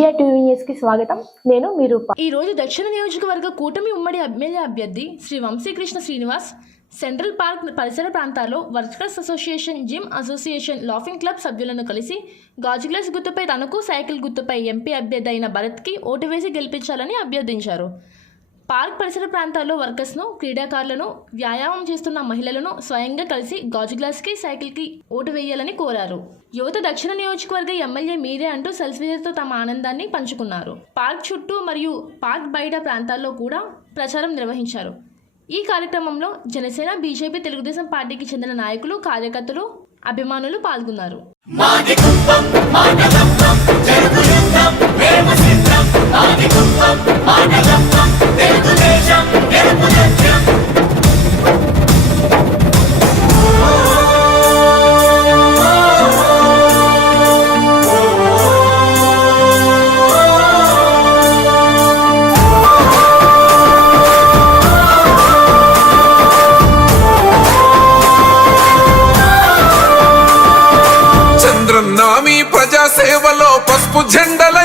NTR TV news కి స్వాగతం. నేను మీ రూప. ఈ రోజు దక్షిణ నియోజకవర్గ కూటమి ఉమ్మడి ఎమ్మెల్యే అభ్యర్థి శ్రీ వంశీకృష్ణ శ్రీనివాస్ సెంట్రల్ పార్క్ పరిసర ప్రాంతాల్లో workers association, gym association, laughing club సభ్యులను కలిసి గాజు గ్లాస్ గుర్తుపై తనకు, సైకిల్ గుర్తుపై ఎంపీ అభ్యర్థి అయిన భరత్కి ఓటు వేసి గెలిపించాలని అభ్యర్థించారు. పార్క్ పరిసర ప్రాంతాల్లో వర్కర్స్ను, క్రీడాకారులను, వ్యాయామం చేస్తున్న మహిళలను స్వయంగా కలిసి గాజు గ్లాస్కి, సైకిల్కి ఓటు వేయాలని కోరారు. యువత దక్షిణ నియోజకవర్గ ఎమ్మెల్యే మీరే అంటూ సెల్ఫీలతో తమ ఆనందాన్ని పంచుకున్నారు. పార్క్ చుట్టూ మరియు పార్క్ బయట ప్రాంతాల్లో కూడా ప్రచారం నిర్వహించారు. ఈ కార్యక్రమంలో జనసేన, బీజేపీ, తెలుగుదేశం పార్టీకి చెందిన నాయకులు, కార్యకర్తలు, అభిమానులు పాల్గొన్నారు. చంద్రన్నామి ప్రజా సేవలో పసుపు జెండల